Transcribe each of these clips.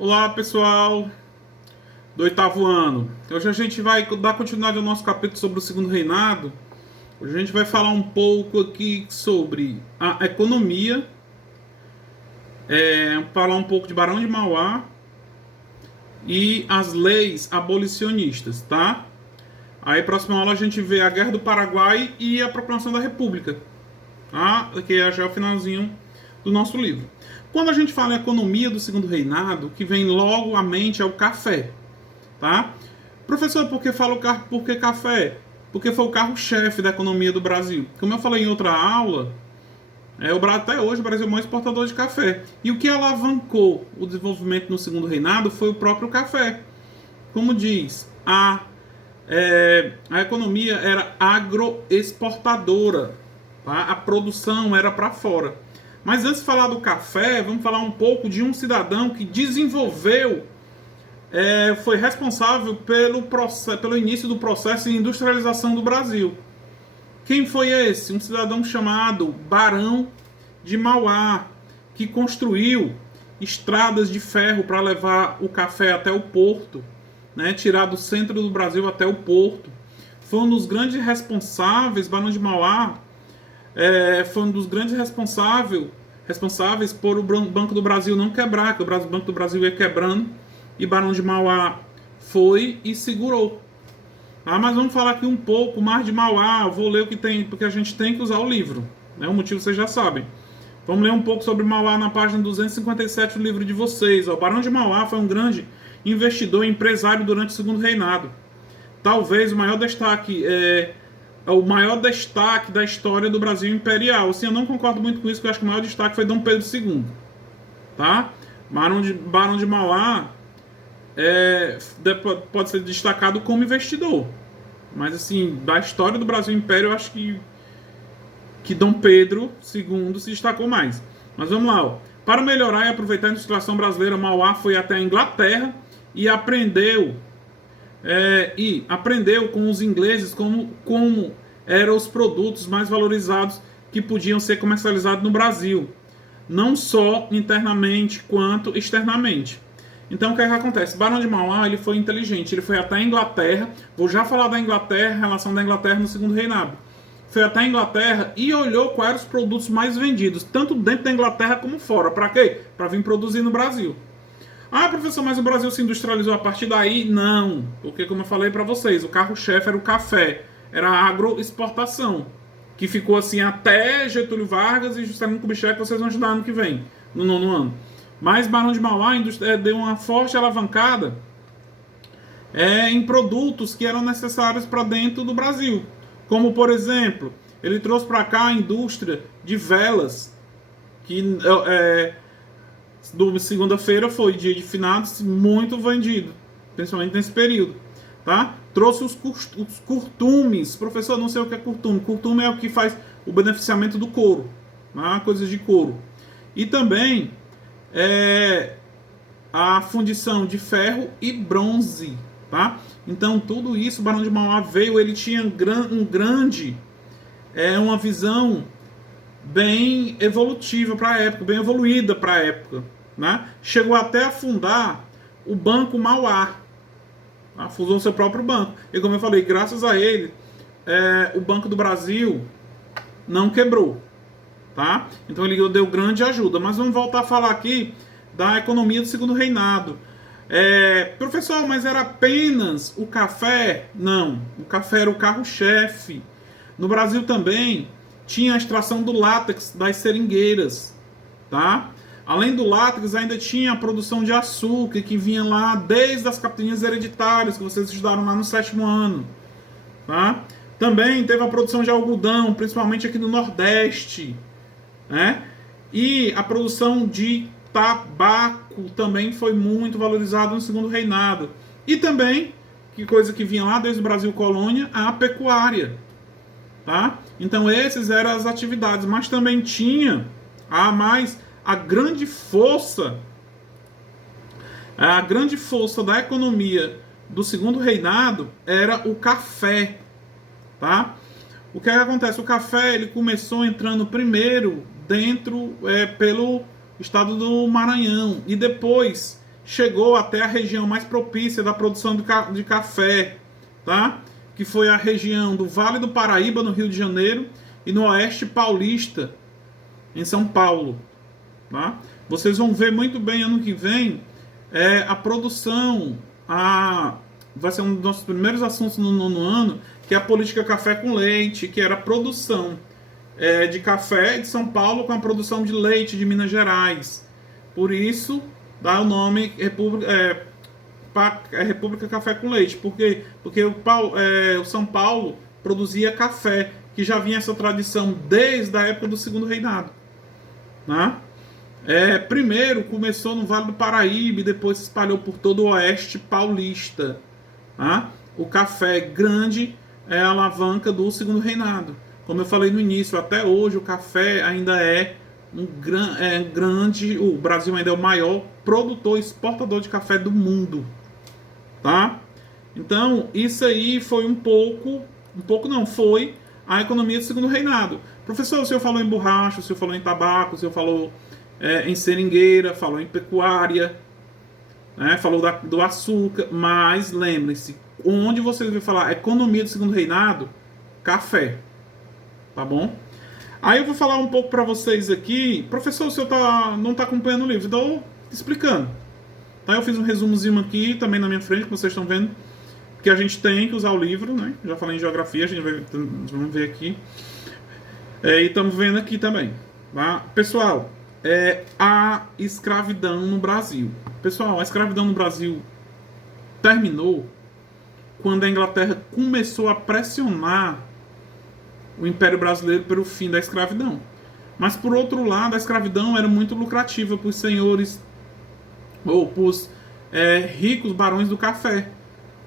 Olá, pessoal do oitavo ano. Hoje a gente vai dar continuidade ao nosso capítulo sobre o segundo reinado. Hoje a gente vai falar um pouco aqui sobre a economia, falar um pouco de Barão de Mauá e as leis abolicionistas, tá? Aí, próxima aula, a gente vê a Guerra do Paraguai e a Proclamação da República, tá? Que é já o finalzinho do nosso livro. Quando a gente fala em economia do segundo reinado, o que vem logo à mente é o café, tá? Professor, por que café? Porque foi o carro-chefe da economia do Brasil. Como eu falei em outra aula, até hoje o Brasil é o maior exportador de café. E o que alavancou o desenvolvimento no segundo reinado foi o próprio café. Como diz, a economia era agroexportadora, tá? A produção era para fora. Mas antes de falar do café, vamos falar um pouco de um cidadão que desenvolveu, foi responsável pelo início do processo de industrialização do Brasil. Quem foi esse? Um cidadão chamado Barão de Mauá, que construiu estradas de ferro para levar o café até o porto, né, tirar do centro do Brasil até o porto. Foi um dos grandes responsáveis, Barão de Mauá, foi um dos grandes responsáveis por o Banco do Brasil não quebrar, que o Banco do Brasil ia quebrando, e Barão de Mauá foi e segurou. Mas vamos falar aqui um pouco mais de Mauá. Eu vou ler o que tem, porque a gente tem que usar o livro, né? O motivo vocês já sabem. Vamos ler um pouco sobre Mauá na página 257 do livro de vocês. O Barão de Mauá foi um grande investidor e empresário durante o segundo reinado. Talvez o maior destaque da história do Brasil imperial. Assim, eu não concordo muito com isso, porque eu acho que o maior destaque foi Dom Pedro II. Tá? Barão de Mauá pode ser destacado como investidor. Mas, assim, da história do Brasil Império, eu acho que Dom Pedro II se destacou mais. Mas vamos lá. Ó. Para melhorar e aproveitar a industrialização brasileira, Mauá foi até a Inglaterra e aprendeu com os ingleses como eram os produtos mais valorizados que podiam ser comercializados no Brasil, não só internamente quanto externamente. Então o que acontece? Barão de Mauá, ele foi inteligente, ele foi até a Inglaterra. Vou já falar da Inglaterra, relação da Inglaterra no segundo reinado. Foi até a Inglaterra e olhou quais eram os produtos mais vendidos, tanto dentro da Inglaterra como fora. Para quê? Para vir produzir no Brasil. Professor, mas o Brasil se industrializou a partir daí? Não, porque como eu falei para vocês, o carro-chefe era o café, era a agroexportação, que ficou assim até Getúlio Vargas e Juscelino Kubitschek, que vocês vão estudar ano que vem, no nono ano. Mas Barão de Mauá deu uma forte alavancada em produtos que eram necessários para dentro do Brasil. Como, por exemplo, ele trouxe para cá a indústria de velas, que do segunda-feira foi dia de finados, muito vendido, principalmente nesse período. Tá? Trouxe os curtumes. Professor, não sei o que é curtume. Curtume é o que faz o beneficiamento do couro, né? Coisas de couro. E também a fundição de ferro e bronze, tá? Então tudo isso o Barão de Mauá veio, ele tinha uma visão bem evolutiva para a época, bem evoluída para a época, né? Chegou até a fundar o Banco Mauá, tá? Fundou seu próprio banco. E como eu falei, graças a ele, o Banco do Brasil não quebrou. Tá? Então ele deu grande ajuda. Mas vamos voltar a falar aqui da economia do segundo reinado. Professor, mas era apenas o café? Não, o café era o carro-chefe. No Brasil também tinha a extração do látex das seringueiras. Tá? Além do látex, ainda tinha a produção de açúcar, que vinha lá desde as capitanias hereditárias, que vocês estudaram lá no sétimo ano. Tá? Também teve a produção de algodão, principalmente aqui no Nordeste. Né? E a produção de tabaco também foi muito valorizada no segundo reinado. E também, que coisa que vinha lá desde o Brasil colônia, a pecuária. Tá? Então essas eram as atividades, mas também tinha a grande força da economia do segundo reinado era o café. Tá? O que acontece? O café ele começou entrando primeiro pelo estado do Maranhão e depois chegou até a região mais propícia da produção de café, tá? Que foi a região do Vale do Paraíba, no Rio de Janeiro, e no Oeste Paulista, em São Paulo. Tá? Vocês vão ver muito bem ano que vem a produção, vai ser um dos nossos primeiros assuntos no nono ano, que é a política café com leite, que era a produção de café de São Paulo com a produção de leite de Minas Gerais. Por isso dá o nome República Café com Leite. Porque o São Paulo produzia café, que já vinha essa tradição desde a época do Segundo Reinado. Né? Primeiro começou no Vale do Paraíba e depois se espalhou por todo o Oeste Paulista. Né? O café grande é a alavanca do Segundo Reinado. Como eu falei no início, até hoje o café ainda é grande. O Brasil ainda é o maior produtor e exportador de café do mundo. Tá? Então, isso aí foi foi a economia do Segundo Reinado. Professor, o senhor falou em borracha, o senhor falou em tabaco, o senhor falou em seringueira, falou em pecuária, né, falou do açúcar, mas lembrem-se, onde vocês vão falar economia do Segundo Reinado, café, tá bom? Aí eu vou falar um pouco para vocês aqui. Professor, o senhor não está acompanhando o livro, então explicando. Tá, eu fiz um resumozinho aqui, também na minha frente, que vocês estão vendo, que a gente tem que usar o livro, né? Já falei em geografia, vamos ver aqui. E estamos vendo aqui também. Tá? Pessoal, a escravidão no Brasil. Pessoal, a escravidão no Brasil terminou quando a Inglaterra começou a pressionar o Império Brasileiro pelo fim da escravidão. Mas, por outro lado, a escravidão era muito lucrativa para os senhores ou para os ricos barões do café,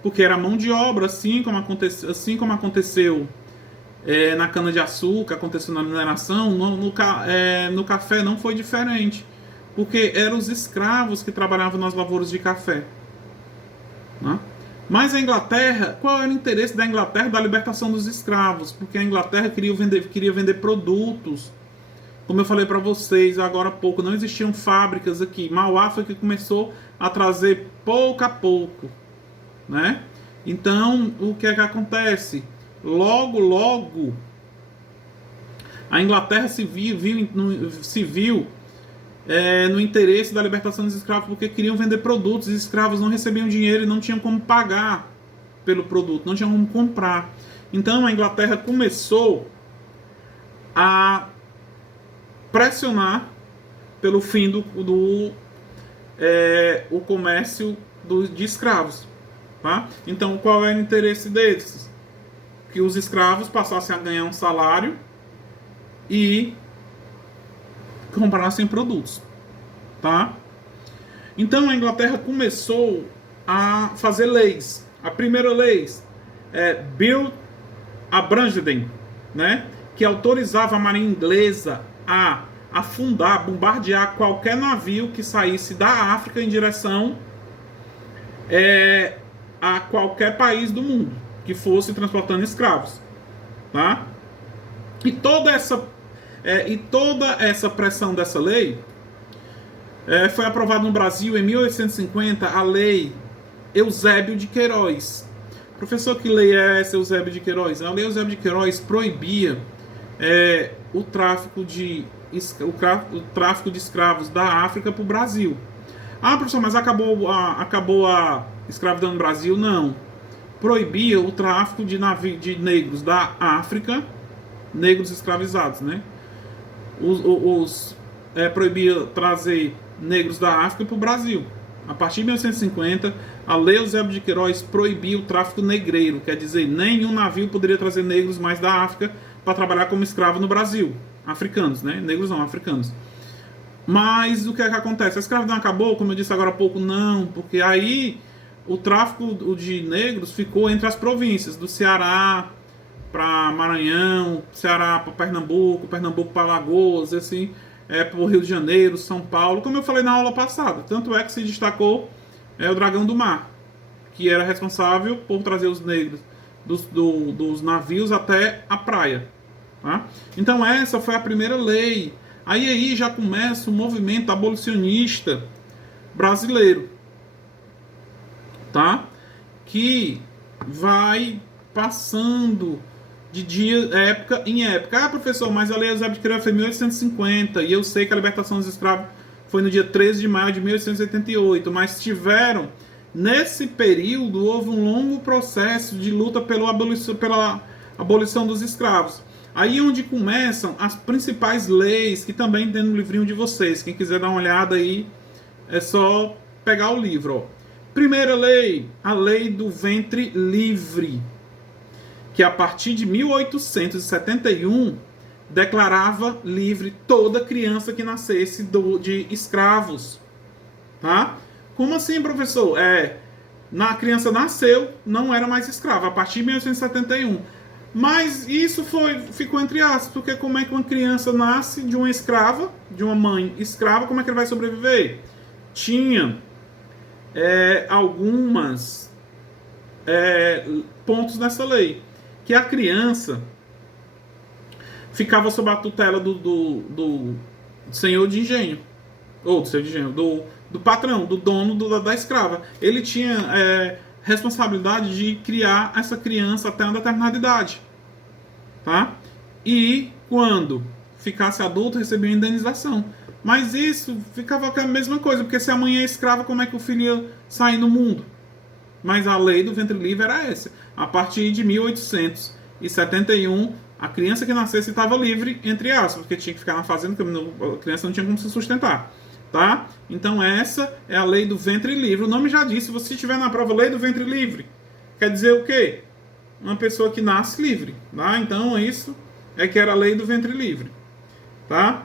porque era mão de obra, assim como aconteceu na cana-de-açúcar, aconteceu na mineração, no café não foi diferente, porque eram os escravos que trabalhavam nas lavouras de café. Né? Mas a Inglaterra, qual era o interesse da Inglaterra da libertação dos escravos? Porque a Inglaterra queria vender produtos. Como eu falei para vocês agora há pouco, não existiam fábricas aqui. Mauá foi que começou a trazer pouco a pouco. Né? Então, o que é que acontece? Logo, a Inglaterra se viu no interesse da libertação dos escravos, porque queriam vender produtos, os escravos não recebiam dinheiro e não tinham como pagar pelo produto, não tinham como comprar. Então a Inglaterra começou a pressionar pelo fim do comércio de escravos. Tá? Então qual era o interesse deles? Que os escravos passassem a ganhar um salário e comprassem produtos, tá? Então a Inglaterra começou a fazer leis. A primeira lei Bill Abradeen, né, que autorizava a marinha inglesa a afundar, bombardear qualquer navio que saísse da África em direção a qualquer país do mundo que fosse transportando escravos, tá? E toda essa pressão dessa lei foi aprovada no Brasil em 1850, a Lei Eusébio de Queiroz. Professor, que lei é essa, Eusébio de Queiroz? A Lei Eusébio de Queiroz proibia o tráfico de escravos da África para o Brasil. Ah, professor, mas acabou a escravidão no Brasil? Não. Proibia o tráfico de negros da África, negros escravizados, né? Proibia trazer negros da África para o Brasil. A partir de 1950, a Lei Eusébio de Queiroz proibia o tráfico negreiro, quer dizer, nenhum navio poderia trazer negros mais da África para trabalhar como escravo no Brasil. Africanos, né? Negros não, africanos. Mas o que é que acontece? A escravidão acabou, como eu disse agora há pouco? Não, porque aí o tráfico de negros ficou entre as províncias, do Ceará para Maranhão, Ceará para Pernambuco, Pernambuco para Alagoas, assim, para o Rio de Janeiro, São Paulo, como eu falei na aula passada. Tanto é que se destacou o Dragão do Mar, que era responsável por trazer os negros dos navios até a praia. Tá? Então essa foi a primeira lei. Aí já começa o movimento abolicionista brasileiro. tá? Que vai passando de dia, época em época. Ah, professor, mas a Lei Eusébio de Queiroz foi em 1850 e eu sei que a libertação dos escravos foi no dia 13 de maio de 1888, mas tiveram, nesse período, houve um longo processo de luta pela abolição dos escravos. Aí onde começam as principais leis, que também tem no livrinho de vocês. Quem quiser dar uma olhada aí, é só pegar o livro. Ó. Primeira lei, a lei do ventre livre, que a partir de 1871 declarava livre toda criança que nascesse de escravos. Tá? Como assim, professor? A criança nasceu, não era mais escrava, a partir de 1871. Mas isso ficou entre aspas, porque como é que uma criança nasce de uma escrava, de uma mãe escrava, como é que ele vai sobreviver? Tinha algumas pontos nessa lei. Que a criança ficava sob a tutela do senhor de engenho, ou do senhor de engenho, do patrão, do dono da escrava. Ele tinha responsabilidade de criar essa criança até uma determinada idade, tá? E quando ficasse adulto recebia uma indenização. Mas isso ficava a mesma coisa, porque se a mãe é escrava, como é que o filho ia sair no mundo? Mas a lei do ventre livre era essa. A partir de 1871, a criança que nascesse estava livre, entre aspas, porque tinha que ficar na fazenda, porque a criança não tinha como se sustentar. Tá? Então essa é a lei do ventre livre. O nome já disse, se você estiver na prova lei do ventre livre, quer dizer o quê? Uma pessoa que nasce livre. Tá? Então isso é que era a lei do ventre livre. Tá?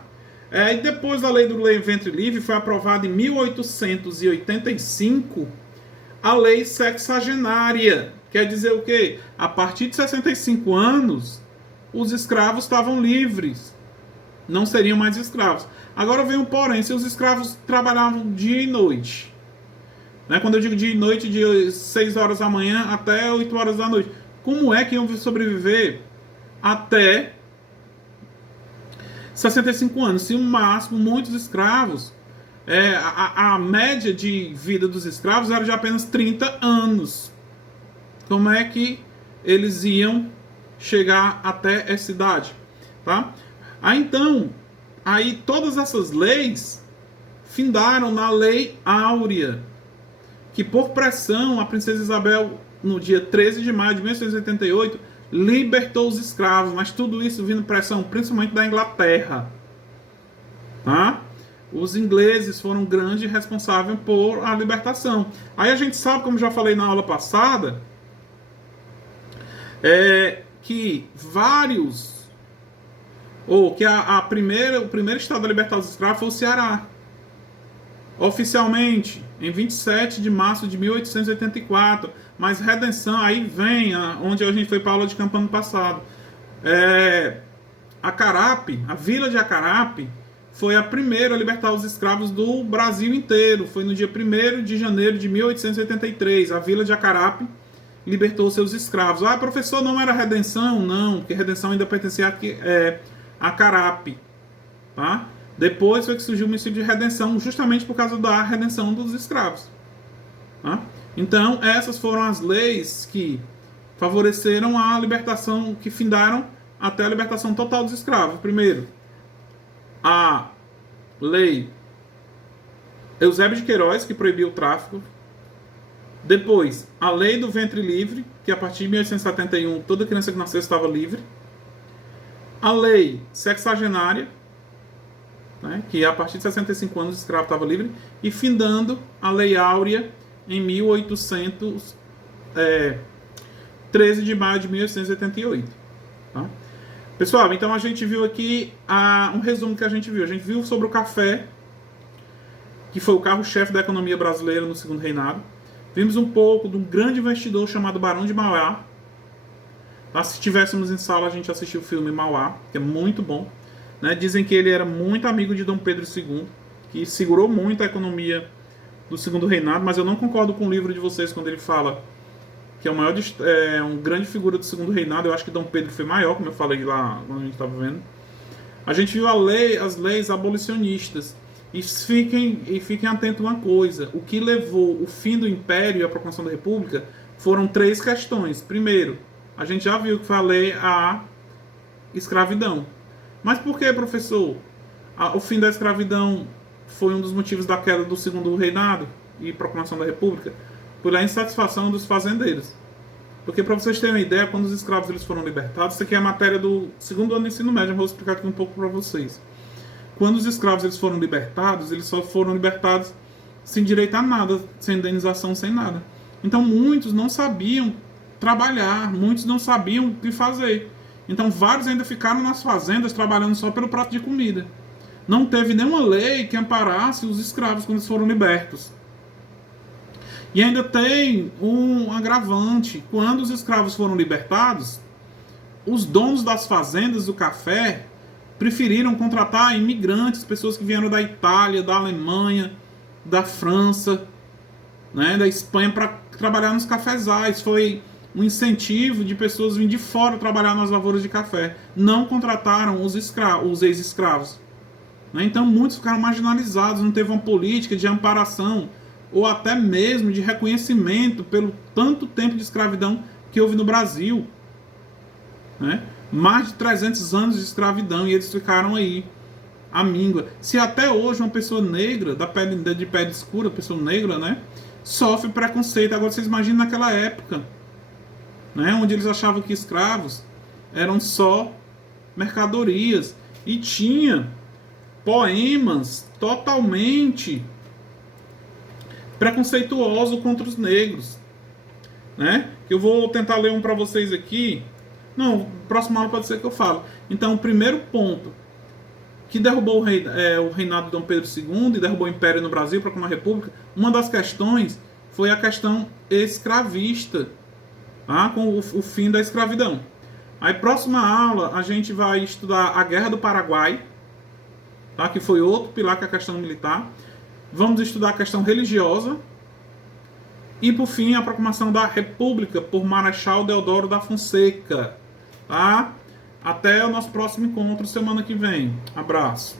E depois da lei do ventre livre, foi aprovada em 1885 a lei sexagenária. Quer dizer o quê? A partir de 65 anos, os escravos estavam livres. Não seriam mais escravos. Agora vem um porém, se os escravos trabalhavam dia e noite, né? Quando eu digo dia e noite, de 6 horas da manhã até 8 horas da noite, como é que iam sobreviver até 65 anos? Se o máximo, muitos escravos, a média de vida dos escravos era de apenas 30 anos. Como é que eles iam chegar até essa idade? Tá? Aí todas essas leis findaram na Lei Áurea, que por pressão a princesa Isabel, no dia 13 de maio de 1888, libertou os escravos, mas tudo isso vindo pressão principalmente da Inglaterra. Tá? Os ingleses foram grandes responsáveis por a libertação. Aí a gente sabe, como já falei na aula passada, que o primeiro estado a libertar os escravos foi o Ceará. Oficialmente, em 27 de março de 1884. Mas redenção, aí vem onde a gente foi para a aula de campo ano passado. Acarape, a vila de Acarape, foi a primeira a libertar os escravos do Brasil inteiro. Foi no dia 1º de janeiro de 1883. A vila de Acarape libertou seus escravos. Ah, professor, não era redenção? Não, porque redenção ainda pertencia a Acarape. Tá? Depois foi que surgiu o município de Redenção, justamente por causa da redenção dos escravos. Tá? Então, essas foram as leis que favoreceram a libertação, que findaram até a libertação total dos escravos. Primeiro, a lei Eusébio de Queiroz, que proibiu o tráfico. Depois, a lei do ventre livre, que a partir de 1871 toda criança que nasceu estava livre. A lei sexagenária, né, que a partir de 65 anos o escravo estava livre. E findando a Lei Áurea em 13 de maio de 1888. Tá? Pessoal, então a gente viu aqui um resumo que a gente viu. A gente viu sobre o café, que foi o carro-chefe da economia brasileira no Segundo Reinado. Vimos um pouco de um grande investidor chamado Barão de Mauá. Tá? Se estivéssemos em sala, a gente assistiu o filme Mauá, que é muito bom. Né? Dizem que ele era muito amigo de Dom Pedro II, que segurou muito a economia do Segundo Reinado, mas eu não concordo com o livro de vocês quando ele fala que é uma grande figura do Segundo Reinado. Eu acho que Dom Pedro foi maior, como eu falei lá quando a gente estava vendo. A gente viu as leis abolicionistas, E fiquem atentos a uma coisa: o que levou o fim do Império e a proclamação da República foram 3 questões. Primeiro, a gente já viu que foi a lei a escravidão. Mas por que, professor? O fim da escravidão foi um dos motivos da queda do Segundo Reinado e proclamação da República? Pela insatisfação dos fazendeiros. Porque, para vocês terem uma ideia, quando os escravos eles foram libertados, isso aqui é a matéria do 2º ano do ensino médio, eu vou explicar aqui um pouco para vocês. Quando os escravos eles foram libertados, eles só foram libertados sem direito a nada, sem indenização, sem nada. Então, muitos não sabiam trabalhar, muitos não sabiam o que fazer. Então, vários ainda ficaram nas fazendas trabalhando só pelo prato de comida. Não teve nenhuma lei que amparasse os escravos quando eles foram libertos. E ainda tem um agravante: quando os escravos foram libertados, os donos das fazendas do café preferiram contratar imigrantes, pessoas que vieram da Itália, da Alemanha, da França, né, da Espanha, para trabalhar nos cafezais. Foi um incentivo de pessoas virem de fora trabalhar nas lavouras de café. Não contrataram os ex-escravos. Né? Então muitos ficaram marginalizados, não teve uma política de amparação ou até mesmo de reconhecimento pelo tanto tempo de escravidão que houve no Brasil. Né? Mais de 300 anos de escravidão, e eles ficaram aí à míngua. Se até hoje uma pessoa negra, de pele escura, pessoa negra, né, sofre preconceito, agora vocês imaginam naquela época, né, onde eles achavam que escravos eram só mercadorias, e tinha poemas totalmente preconceituosos contra os negros, né? Eu vou tentar ler um para vocês aqui. Não, próxima aula pode ser que eu falo. Então, o primeiro ponto que derrubou o reinado de Dom Pedro II e derrubou o Império no Brasil para uma república, uma das questões foi a questão escravista, tá? Com o fim da escravidão. Aí, próxima aula, a gente vai estudar a Guerra do Paraguai, tá? Que foi outro pilar que é a questão militar. Vamos estudar a questão religiosa. E, por fim, a proclamação da República por Marechal Deodoro da Fonseca. Tá? Até o nosso próximo encontro semana que vem. Abraço.